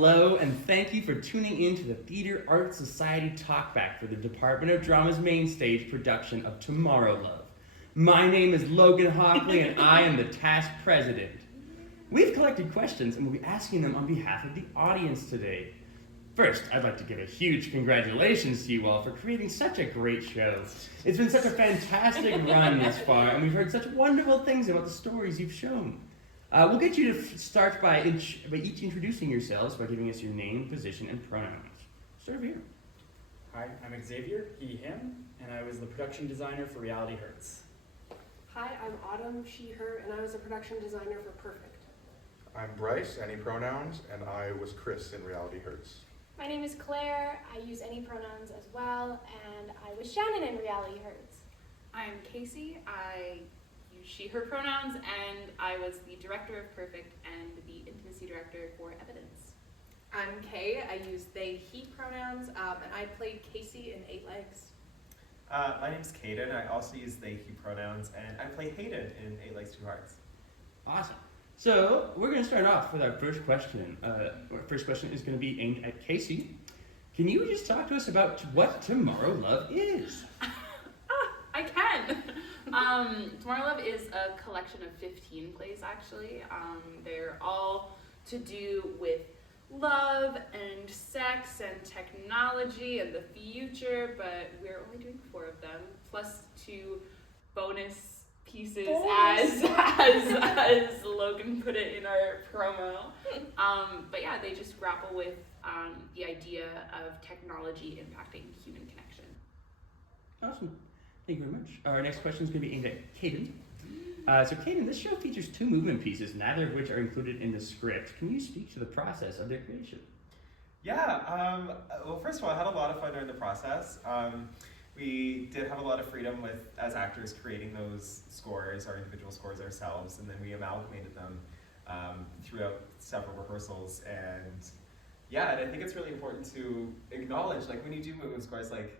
hello, and thank you for tuning in to the Theater Art Society Talkback for the Department of Drama's main stage production of TomorrowLove. My name is Logan Hockley, and I am the task president. We've collected questions, and we'll be asking them on behalf of the audience today. First, I'd like to give a huge congratulations to you all for creating such a great show. It's been such a fantastic run thus far, and we've heard such wonderful things about the stories you've shown. We'll get you to start by each introducing yourselves by giving us your name, position, and pronouns. Start over here. Hi, I'm Xavier, he, him, and I was the production designer for Reality Hurts. Hi, I'm Autumn, she, her, and I was a production designer for Perfect. I'm Brice, any pronouns, and I was Chris in Reality Hurts. My name is Claire, I use any pronouns as well, and I was Shannon in Reality Hurts. I'm Kacie, I use she, her pronouns, and I was the director of Perfect and the intimacy director for Evidence. I'm Kay, I use they, he pronouns, and I played Kacie in 8 Legs. My name's Caiden, I also use they, he pronouns, and I play Hayden in 8 Legs, 2 Hearts. Awesome. So, we're going to start off with our first question. Our first question is going to be aimed at Kacie. Can you just talk to us about what TomorrowLove is? I can! TomorrowLove is a collection of 15 plays, actually. They're all to do with love and sex and technology and the future, but we're only doing 4 of them, plus 2 bonus pieces, as Logan put it in our promo. But yeah, they just grapple with the idea of technology impacting human connection. Awesome. Thank you very much. Our next question is going to be aimed at Caiden. So Caiden, this show features 2 movement pieces, neither of which are included in the script. Can you speak to the process of their creation? Yeah, well, first of all, I had a lot of fun during the process. We did have a lot of freedom with, as actors, creating those scores, our individual scores ourselves, and then we amalgamated them throughout several rehearsals. And yeah, and I think it's really important to acknowledge, like when you do movement scores, like,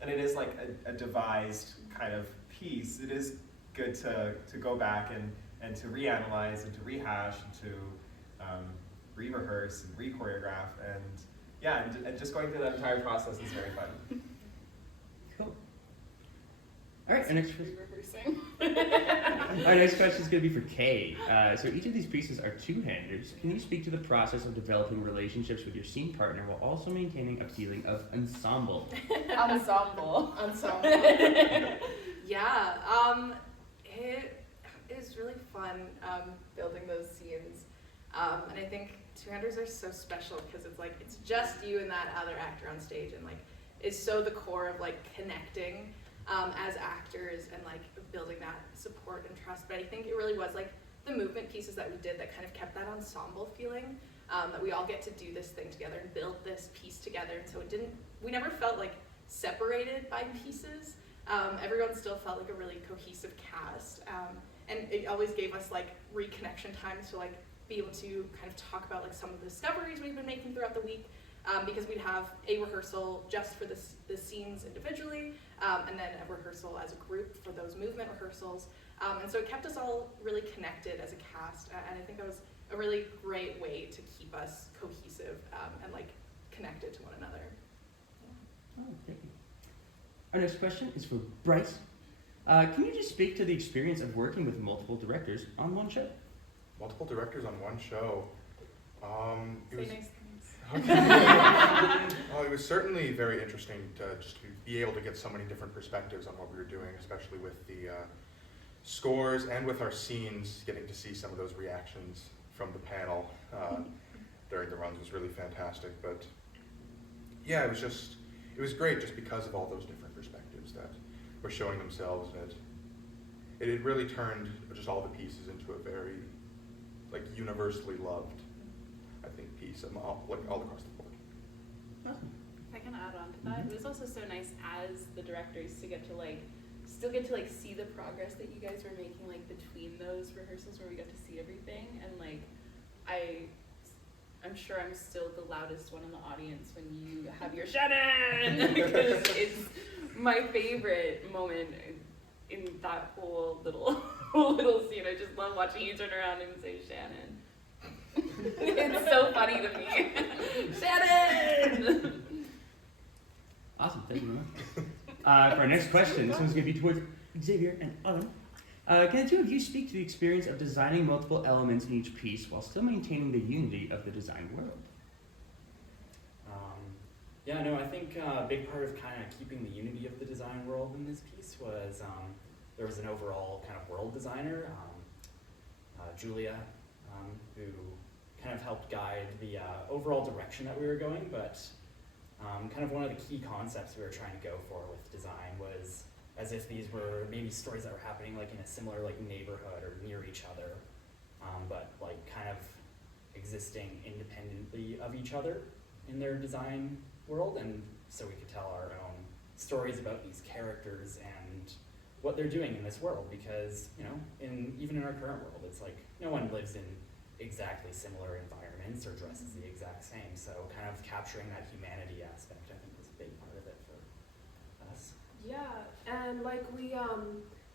and it is like a devised kind of piece, it is good to go back and to reanalyze and to rehash and to re-rehearse and re-choreograph, and yeah, and just going through that entire process is very fun. Cool. All right, our next Rehearsing. Our next question is going to be for Kay. So each of these pieces are 2-handers. Can you speak to the process of developing relationships with your scene partner while also maintaining a feeling of ensemble? Ensemble. Yeah, it is really fun building those scenes. And I think 2-handers are so special because it's like, it's just you and that other actor on stage, and like, is so the core of like connecting as actors and like building that support and trust. But I think it really was like the movement pieces that we did that kind of kept that ensemble feeling, that we all get to do this thing together and build this piece together. And so we never felt like separated by pieces. Everyone still felt like a really cohesive cast. And it always gave us like reconnection times to like be able to kind of talk about like some of the discoveries we've been making throughout the week. Because we'd have a rehearsal just for the scenes individually, and then a rehearsal as a group for those movement rehearsals. And so it kept us all really connected as a cast, and I think that was a really great way to keep us cohesive and like connected to one another. Yeah. Oh, thank you. Our next question is for Brice. Can you just speak to the experience of working with multiple directors on one show? Multiple directors on one show. Say nice things. Well, it was certainly very interesting to just be able to get so many different perspectives on what we were doing, especially with the scores and with our scenes. Getting to see some of those reactions from the panel during the runs was really fantastic. But yeah, it was great just because of all those different perspectives that were showing themselves, and it had really turned just all the pieces into a very like universally loved, I think, piece all across the board. Awesome. If I can add on to that, it was also so nice as the directors to get to like, still get to like see the progress that you guys were making like between those rehearsals where we got to see everything, and like, I'm sure I'm still the loudest one in the audience when you have your Shannon, because it's my favorite moment in that whole little scene. I just love watching you turn around and say Shannon. It's so funny to me. Shannon! Awesome, thank you very much. For our next question, this one's going to be towards Xavier and Autumn. Can the two of you speak to the experience of designing multiple elements in each piece while still maintaining the unity of the design world? Yeah, no, I think a big part of kind of keeping the unity of the design world in this piece was there was an overall kind of world designer, Julia, who kind of helped guide the overall direction that we were going, but kind of one of the key concepts we were trying to go for with design was as if these were maybe stories that were happening like in a similar like neighborhood or near each other, but like kind of existing independently of each other in their design world, and so we could tell our own stories about these characters and what they're doing in this world, because even in our current world, it's like no one lives in exactly similar environments or dresses the exact same, so kind of capturing that humanity aspect I think was a big part of it for us. Yeah, and like we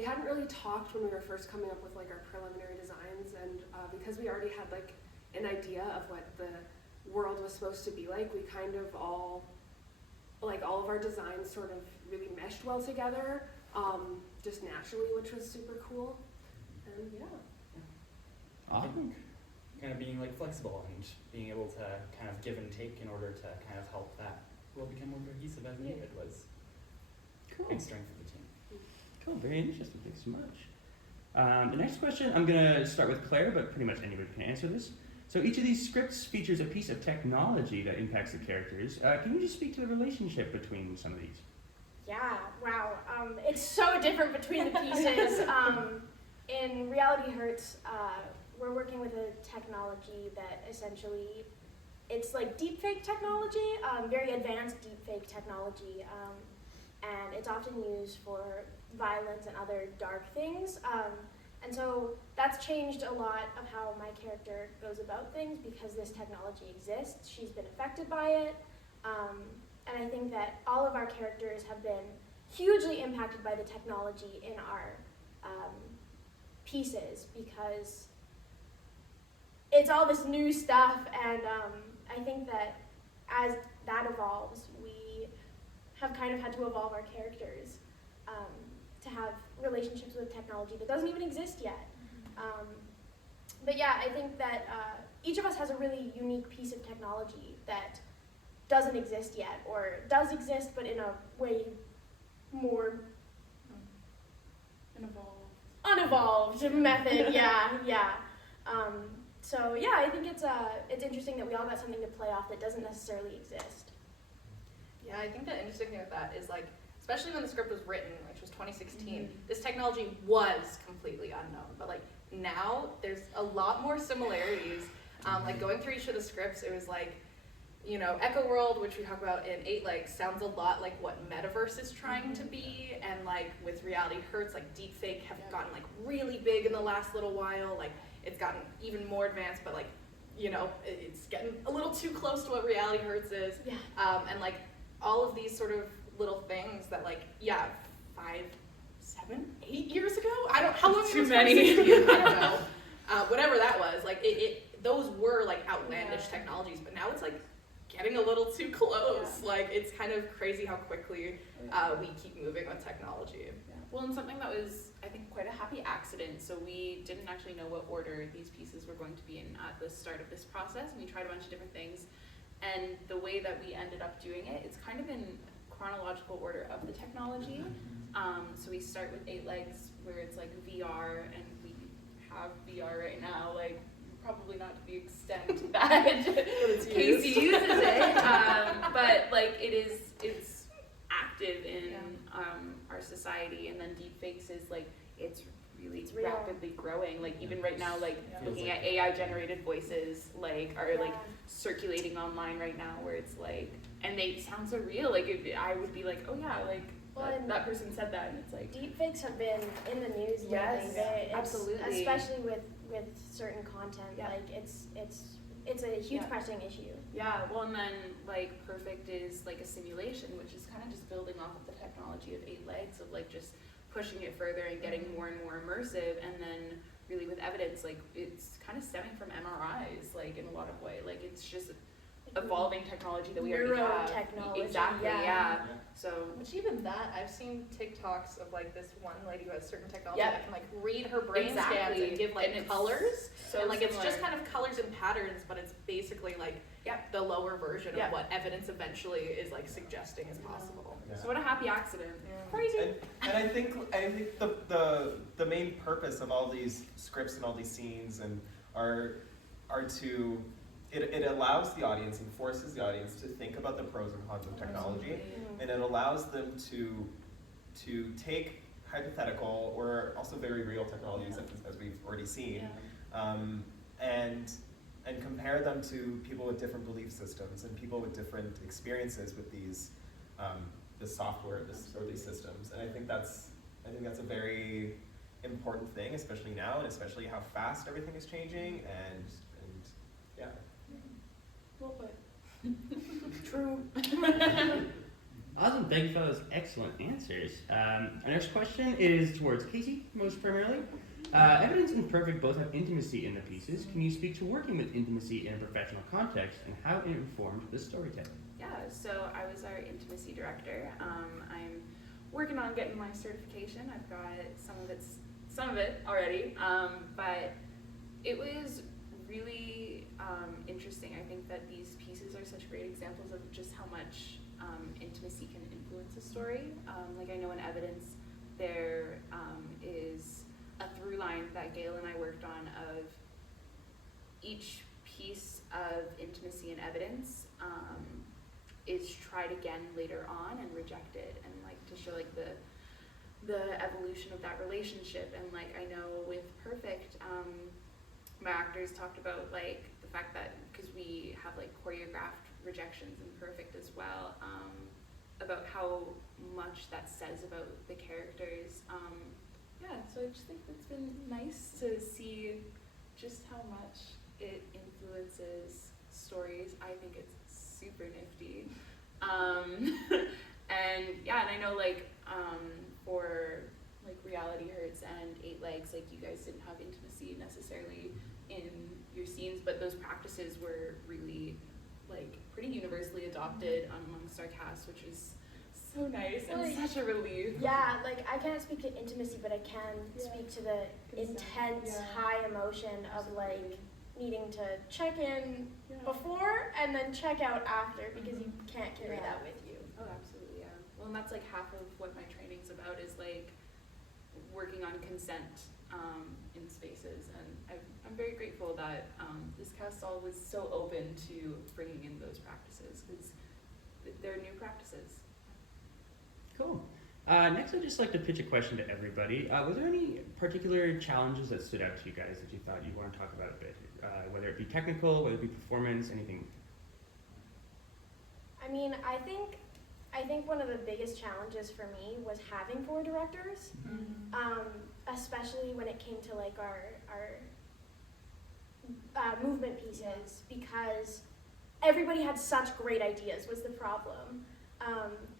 hadn't really talked when we were first coming up with like our preliminary designs, and because we already had like an idea of what the world was supposed to be like, we kind of all of our designs sort of really meshed well together, just naturally, which was super cool. And yeah. Awesome. Kind of being like flexible and being able to kind of give and take in order to kind of help that world become more cohesive as needed was Cool. a big strength of the team. Cool, very interesting. Thanks so much. The next question, I'm going to start with Claire, but pretty much anybody can answer this. So each of these scripts features a piece of technology that impacts the characters. Can you just speak to the relationship between some of these? Yeah, wow. It's so different between the pieces. In Reality Hurts, we're working with a technology that essentially, it's like deepfake technology, very advanced deepfake technology, and it's often used for violence and other dark things. And so that's changed a lot of how my character goes about things because this technology exists. She's been affected by it. And I think that all of our characters have been hugely impacted by the technology in our pieces because it's all this new stuff, and I think that as that evolves, we have kind of had to evolve our characters to have relationships with technology that doesn't even exist yet. But yeah, I think that each of us has a really unique piece of technology that doesn't exist yet, or does exist, but in a way more unevolved method. Yeah. So yeah, I think it's interesting that we all got something to play off that doesn't necessarily exist. Yeah, I think the interesting thing with that is like, especially when the script was written, which was 2016, this technology was completely unknown. But like now, there's a lot more similarities. Like going through each of the scripts, it was like, Echo World, which we talk about in 8 Legs, sounds a lot like what Metaverse is trying to be, and like with Reality Hurts, like deepfake have gotten like really big in the last little while. Like it's gotten even more advanced, but like, it's getting a little too close to what Reality Hurts is. Yeah. And like all of these sort of little things that like, 5, 7, 8 years ago? How long Too was many. 2016? I don't know. Whatever that was, like those were like outlandish technologies, but now it's like getting a little too close. Yeah. Like it's kind of crazy how quickly we keep moving with technology. Yeah. Well, and something that was, I think, quite a happy accident. So we didn't actually know what order these pieces were going to be in at the start of this process. And we tried a bunch of different things. And the way that we ended up doing it, it's kind of in chronological order of the technology. So we start with 8 Legs, where it's like VR, and we have VR right now, like probably not to the extent that Kacie uses it, but like it's active in our society. And then deepfakes is like it's really real. rapidly growing. Like even right now, like looking at AI generated voices like are like circulating online right now, where it's like, and they sound so real. Like I would be like, oh yeah, like that person said that, and it's like Deepfakes have been in the news lately. Yes, absolutely. Especially with certain content. Yeah. Like it's a huge pressing issue. Yeah, well, and then like Perfect is like a simulation, which is kind of just building off of the technology of 8 Legs, of like just pushing it further and getting more and more immersive. And then really with evidence, like it's kind of stemming from MRIs, like in a lot of way. Like it's just evolving technology that we already have. Neurotechnology, Exactly, yeah. So Which even that, I've seen TikToks of like this one lady who has certain technology Yep. that can like read her brain Exactly. scans and give like And it's colors. so And like it's similar. just kind of colors and patterns, but it's basically like Yep. the lower version Yep. of what evidence eventually is like suggesting is possible. Yeah. So what a happy accident. Yeah. Crazy. And I think the main purpose of all these scripts and all these scenes and are to it allows the audience and forces the audience to think about the pros and cons of technology, and it allows them to take hypothetical or also very real technologies as we've already seen, and compare them to people with different belief systems and people with different experiences with these this software or these systems. And I think that's a very important thing, especially now, and especially how fast everything is changing, and yeah. Well put. True. Awesome, thank you for those excellent answers. Our next question is towards Kacie, most primarily. Evidence and Perfect both have intimacy in the pieces. Can you speak to working with intimacy in a professional context and how it informed the storytelling? Yeah, so I was our intimacy director. I'm working on getting my certification. I've got some of it already, but it was really interesting. I think that these pieces are such great examples of just how much intimacy can influence a story. Like I know in Evidence there is a through line that Gail and I worked on of each piece of intimacy and evidence is tried again later on and rejected, and like to show like the evolution of that relationship. And like I know with Perfect, my actors talked about like the fact that because we have like choreographed rejections in Perfect as well, about how much that says about the characters. Yeah, so I just think it's been nice to see just how much it influences stories. I think it's super nifty. And yeah, and I know like for like Reality Hurts and Eight Legs, like you guys didn't have intimacy necessarily in your scenes, but those practices were really like pretty universally adopted amongst our cast, which is so nice and Like, such a relief. Yeah, like I can't speak to intimacy, but I can speak to the intense high emotion of like needing to check in before and then check out after because you can't carry that with you. Oh, absolutely, yeah. Well, and that's like half of what my training's about is like working on consent in spaces, and I'm very grateful that this cast all was so open to bringing in those practices because they're new practices. Cool. Next, I'd just like to pitch a question to everybody. Were there any particular challenges that stood out to you guys that you thought you want to talk about a bit? Whether it be technical, whether it be performance, anything? I mean, I think one of the biggest challenges for me was having 4 directors, especially when it came to like our movement pieces, because everybody had such great ideas was the problem.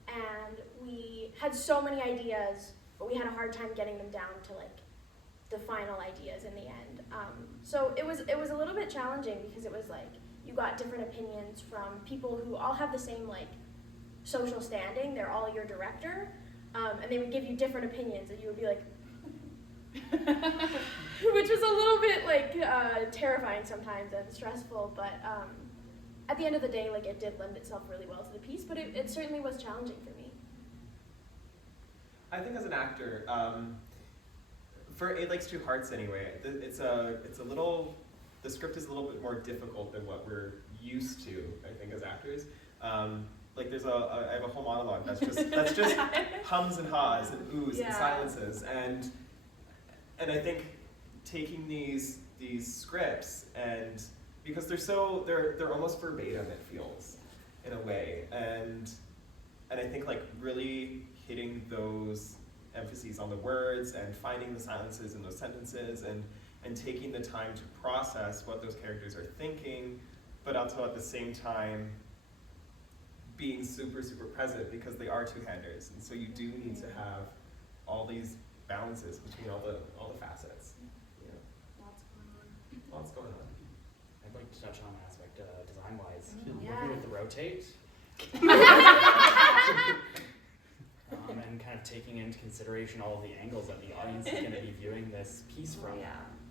And we had so many ideas, but we had a hard time getting them down to like the final ideas in the end. So it was a little bit challenging because it was like you got different opinions from people who all have the same like social standing. They're all your director, and they would give you different opinions, and you would be like, which was a little bit like terrifying sometimes and stressful, but at the end of the day, like it did lend itself really well to the piece, but it certainly was challenging for me. I think as an actor, for Eight Legs, Two Hearts anyway, it's a little, the script is a little bit more difficult than what we're used to, I think, as actors. Like I have a whole monologue that's just hums and haws and oohs and silences, and I think taking these scripts, and because they're almost verbatim, it feels in a way, and I think like really hitting those emphases on the words and finding the silences in those sentences, and taking the time to process what those characters are thinking, but also at the same time being super, super present, because they are two-handers, and so you do need to have all these balances between all the facets. lots going on. I'd like to touch on an aspect design-wise. Yeah. Working with the rotate. And kind of taking into consideration all of the angles that the audience is going to be viewing this piece from.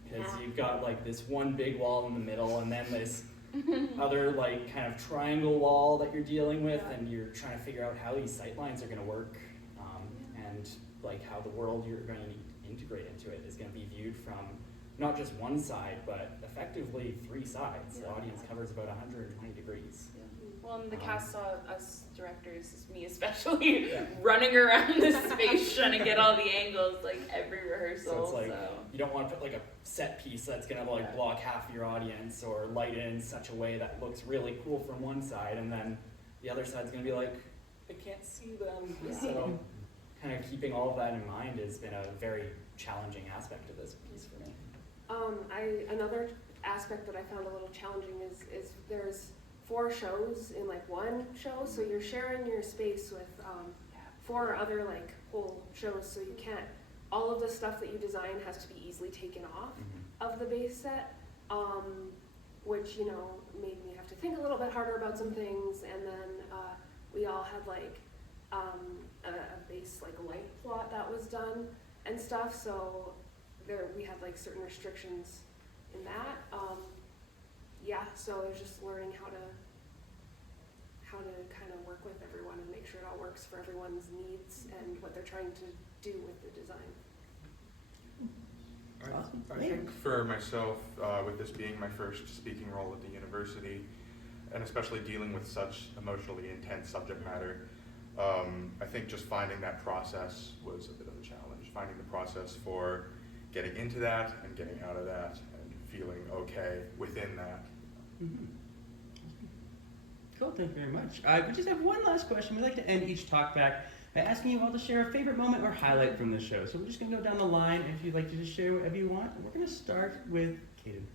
Because Yeah. you've got like this one big wall in the middle and then this other like kind of triangle wall that you're dealing with, and you're trying to figure out how these sight lines are going to work, and like how the world you're going to integrate into it is going to be viewed from not just one side, but effectively 3 sides. The audience covers about 120 degrees. Well, and the cast saw us directors, me especially, running around the space trying to get all the angles, like every rehearsal. So it's like you don't want to put like a set piece that's gonna like block half your audience or light it in such a way that looks really cool from one side, and then the other side's gonna be like, I can't see them. So kind of keeping all of that in mind has been a very challenging aspect of this piece for me. Another aspect that I found a little challenging is there's 4 shows in like one show, so you're sharing your space with 4 other like whole shows, so you can't, all of the stuff that you design has to be easily taken off of the base set, which, you know, made me have to think a little bit harder about some things. And then we all had like a base like light plot that was done and stuff, so there we had like certain restrictions in that. So it was just learning how to kind of work with everyone and make sure it all works for everyone's needs and what they're trying to do with the design. I think for myself, with this being my first speaking role at the university, and especially dealing with such emotionally intense subject matter, I think just finding that process was a bit of a challenge. Finding the process for getting into that and getting out of that and feeling okay within that. Cool, thank you very much. We just have one last question. We like to end each talk back by asking you all to share a favorite moment or highlight from the show. So we're just going to go down the line if you'd like to just share whatever you want. And we're going to start with Caiden.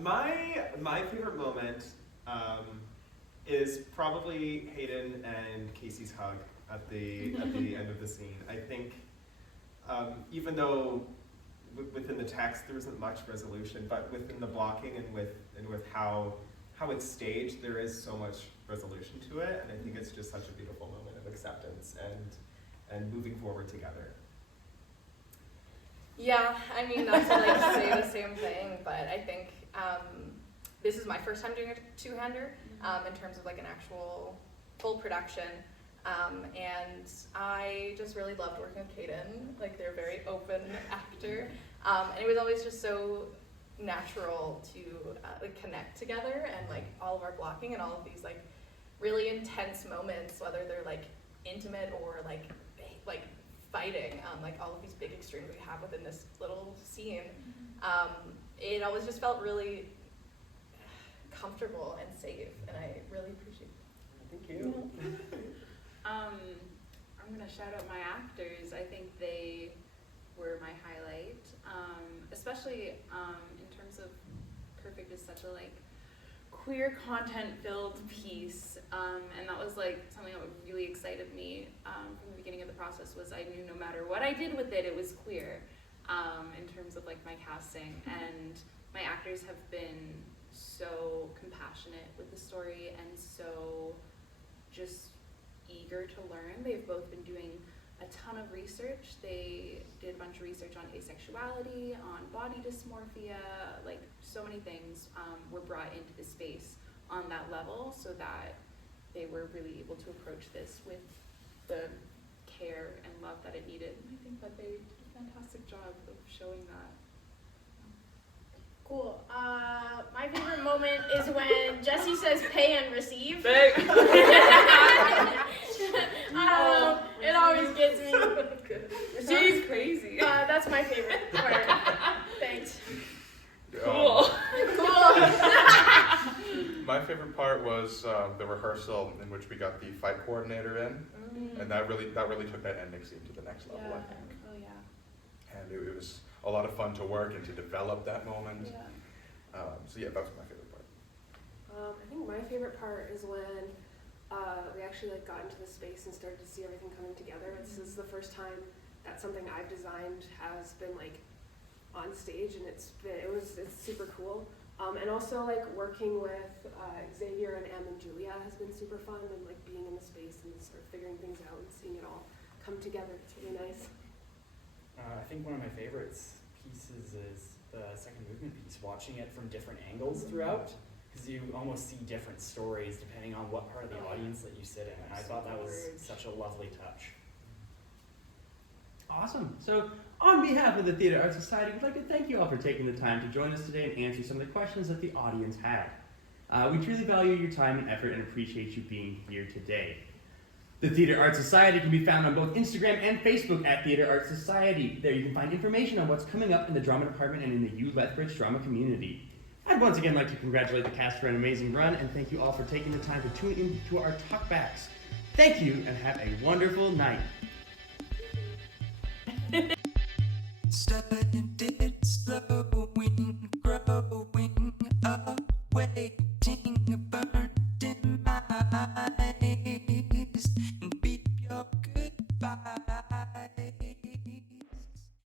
My favorite moment is probably Hayden and Kacie's hug at the end of the scene. I think even though within the text there isn't much resolution, but within the blocking and with how it's staged, there is so much resolution to it, and I think it's just such a beautiful moment of acceptance and moving forward together. Yeah, I mean, not to like say the same thing, but I think this is my first time doing a two-hander in terms of like an actual full production, and I just really loved working with Caiden. Like, they're a very open actor, and it was always just so natural to like connect together, and like all of our blocking and all of these like really intense moments, whether they're like intimate or like fighting, like all of these big extremes we have within this little scene, it always just felt really comfortable and safe, and I really appreciate it. Thank you. I'm gonna shout out my actors. I think they were my highlight, especially in terms of Perfect is such a like queer content filled piece, and that was like something that really excited me from the beginning of the process. Was I knew no matter what I did with it, it was queer in terms of like my casting, and my actors have been so compassionate with the story and so just eager to learn. They've both been doing a ton of research. They did a bunch of research on asexuality, on body dysmorphia, like so many things were brought into the space on that level, so that they were really able to approach this with the care and love that it needed. And I think that they did a fantastic job of showing that. Cool. My favorite moment is when Jesse says pay and receive. It always gets me. She's crazy. That's my favorite part. Thanks. Cool. My favorite part was the rehearsal in which we got the fight coordinator in, and that really took that ending scene to the next level, I think. Oh yeah. And it was a lot of fun to work and to develop that moment. So yeah, that was my favorite part. I think my favorite part is when we actually like got into the space and started to see everything coming together. This is the first time that something I've designed has been like on stage, and it's super cool. And also like working with Xavier and Em and Julia has been super fun, and like being in the space and sort of figuring things out and seeing it all come together. It's really nice. I think one of my favorites pieces is the second movement piece, watching it from different angles throughout, because you almost see different stories depending on what part of the audience that you sit in, and I thought that was such a lovely touch. Awesome. So, on behalf of the Theater Arts Society, we'd like to thank you all for taking the time to join us today and answer some of the questions that the audience had. We truly value your time and effort and appreciate you being here today. The Theater Arts Society can be found on both Instagram and Facebook at Theater Arts Society. There you can find information on what's coming up in the drama department and in the U Lethbridge drama community. I'd once again like to congratulate the cast for an amazing run, and thank you all for taking the time to tune into our talkbacks. Thank you, and have a wonderful night. Starting to